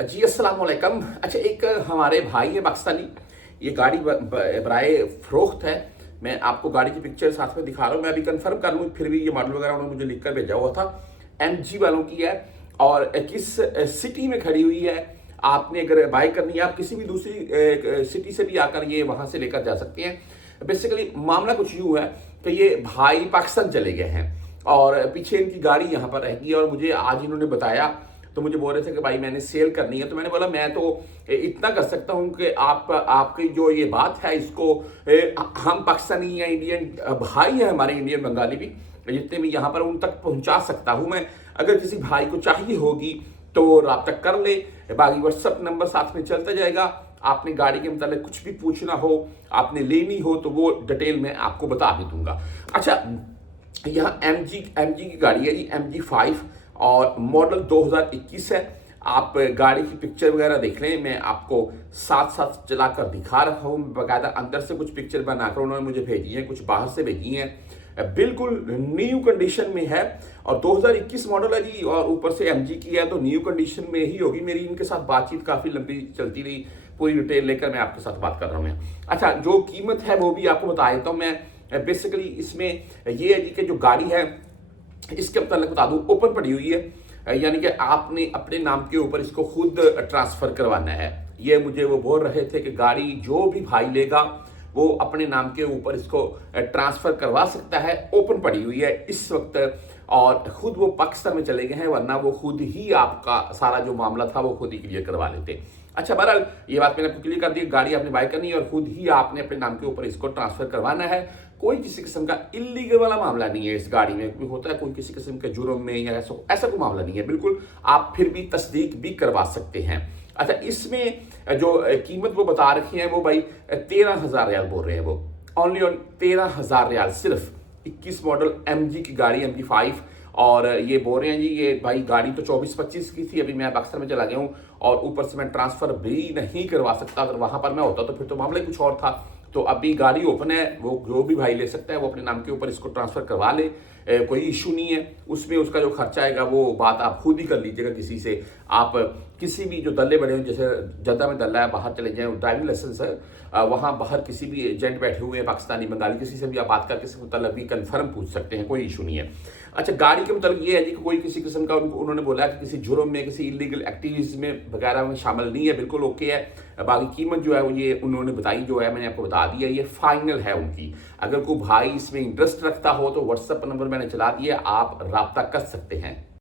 जी अस्सलाम वालेकुम। अच्छा, एक हमारे भाई है पाकिस्तानी, ये गाड़ी बराए फ़रोख्त है। मैं आपको गाड़ी की पिक्चर साथ में दिखा रहा हूँ। मैं अभी कंफर्म कर लूँ, फिर भी ये मॉडल वगैरह उन्होंने मुझे लिख कर भेजा हुआ था। एमजी वालों की है और किस सिटी में खड़ी हुई है। आपने अगर बाय करनी है, आप किसी भी दूसरी सिटी से भी आकर ये वहाँ से लेकर जा सकते हैं। बेसिकली मामला कुछ यूँ है कि ये भाई पाकिस्तान चले गए हैं और पीछे इनकी गाड़ी यहाँ पर रहेगी और मुझे आज इन्होंने बताया, तो मुझे बोल रहे थे कि भाई मैंने सेल करनी है। तो मैंने बोला मैं तो इतना कर सकता हूं कि आपकी जो ये बात है इसको हम पाकिस्तानी या इंडियन भाई है हमारे, इंडियन बंगाली भी जितने भी यहाँ पर उन तक पहुंचा सकता हूं मैं। अगर किसी भाई को चाहिए होगी तो राब्ता कर ले, बाकी व्हाट्सअप नंबर साथ में चलता जाएगा। आपने गाड़ी के मतलब कुछ भी पूछना हो, आपने लेनी हो तो वो डिटेल में आपको बता भी दूंगा। अच्छा, यहाँ एमजी की गाड़ी है जी, MG5 और मॉडल 2021 है। आप गाड़ी की पिक्चर वगैरह देख लें, मैं आपको साथ साथ चलाकर दिखा रहा हूँ। बाकायदा अंदर से कुछ पिक्चर बनाकर उन्होंने मुझे भेजी है, कुछ बाहर से भेजी हैं। बिल्कुल न्यू कंडीशन में है और 2021 मॉडल है जी, और ऊपर से एमजी की है तो न्यू कंडीशन में ही होगी। मेरी इनके साथ बातचीत काफ़ी लंबी चलती रही, पूरी डिटेल लेकर मैं आपके साथ बात कर रहा हूँ। अच्छा, जो कीमत है वो भी आपको बता देता हूँ मैं। बेसिकली इसमें ये है जी कि जो गाड़ी है इसके मतलब बता दूं, ओपन पड़ी हुई है, यानी कि आपने अपने नाम के ऊपर इसको खुद ट्रांसफर करवाना है। ये मुझे वो बोल रहे थे कि गाड़ी जो भी भाई लेगा वो अपने नाम के ऊपर इसको ट्रांसफर करवा सकता है। ओपन पड़ी हुई है इस वक्त और खुद वो पाकिस्तान में चले गए हैं, वरना वो खुद ही आपका सारा जो मामला था वो खुद ही क्लियर करवा लेते। अच्छा, बहरहाल ये बात मैंने आपको क्लियर कर दी। गाड़ी आपने बाय करनी है और खुद ही आपने अपने नाम के ऊपर इसको ट्रांसफर करवाना है। कोई किसी किस्म का इलीगल वाला मामला नहीं है इस गाड़ी में। कोई होता है कोई किसी किस्म के जुर्म में या ऐसा कोई मामला नहीं है। बिल्कुल आप फिर भी तस्दीक भी करवा सकते हैं। अच्छा, इसमें जो कीमत वो बता रखी है वो भाई 13,000 रियाल बोल रहे हैं वो। ओनली ऑन 13,000 रियाल सिर्फ 21 मॉडल एमजी की गाड़ी, MG5। और ये बोल रहे हैं जी ये भाई गाड़ी तो 24-25 की थी, अभी मैं पाकिस्तान में चला गया हूँ और ऊपर से मैं ट्रांसफर भी नहीं करवा सकता। अगर वहां पर मैं होता तो फिर तो मामला ही कुछ और था। तो अभी गाड़ी ओपन है, वो जो भी भाई ले सकता है वो अपने नाम के ऊपर इसको ट्रांसफर करवा ले। कोई इशू नहीं है उसमें। उसका जो खर्चा आएगा वो बात आप खुद ही कर लीजिएगा किसी से। आप किसी भी जो दल्ले बड़े हो, जैसे जद्दा में दल्ला है, बाहर चले जाएं, ड्राइविंग लाइसेंस है, वहाँ बाहर किसी भी एजेंट बैठे हुए हैं पाकिस्तानी बंगाली, किसी से भी आप बात करके इसके मतलब भी कन्फर्म पूछ सकते हैं, कोई इशू नहीं है। अच्छा, गाड़ी के मतलब ये है जी कि कोई किसी किस्म का उन्होंने बोला कि किसी जुर्म में, किसी इलीगल एक्टिविटीज में वगैरह में शामिल नहीं है, बिल्कुल ओके है। बाकी कीमत जो है वो ये उन्होंने बताई, जो है मैंने आपको बता दिया, ये फाइनल है उनकी। अगर कोई भाई इसमें इंटरेस्ट रखता हो तो व्हाट्सएप नंबर मैंने चला दिया, आप राब्ता कर सकते हैं।